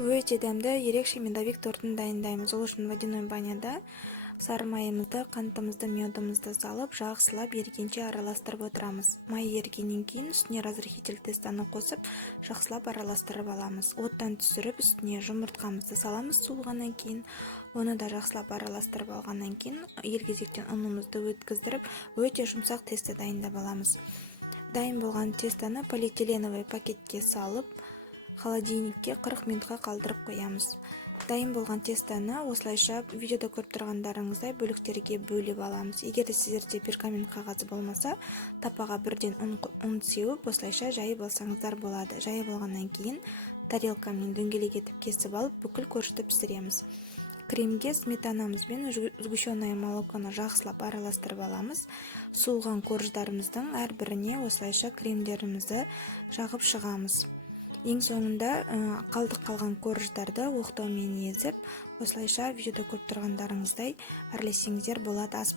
Өте дәмді ерекше медовик тортын дайындаймыз. Ол үшін водяной баняда сары майымызды, қантымызды, медымызды салып, жақсылап ерігенше араластырып отырамыз. Май ерігеннен кейін үстіне разрыхитель тестаны қосып, жақсылап араластырып аламыз. Оттан түсіріп, үстіне жұмыртқамызды саламыз суылғаннан кейін. Оны да жақсылап араластырып алғаннан кейін елгезектен ұнымызды өткіздіріп, өте жұмсақ тесті дайындап аламыз. Дайын болған тестаны полиэтиленовый пакетке салып, холодильникке 40 минутқа қалдырып қоямыз. Дайын болған тестаны осылайша видеода көріп тұрғандарыңыздай бөліктерге бөліп аламыз. Егер сіздерде пергамент қағазы болмаса, тапаға бірден ұн сеуіп, осылайша жайып алсаңыздар болады. Жайып алғаннан кейін тарелкамен дөңгелек етіп кесіп алып, бүкіл коржды пісіреміз. Кремге сметанамыз бен сгущенное молоконы жақсылап араластырып аламыз. Суылған корждарымыздың әрбіріне осылайша кремдерімізді жағып шығамыз. Ең соңында қалдық қалған корждарды оқтаумен езіп, осылайша видеода көріп тұрғандарыңыздай әрлесеңіздер болады. Ас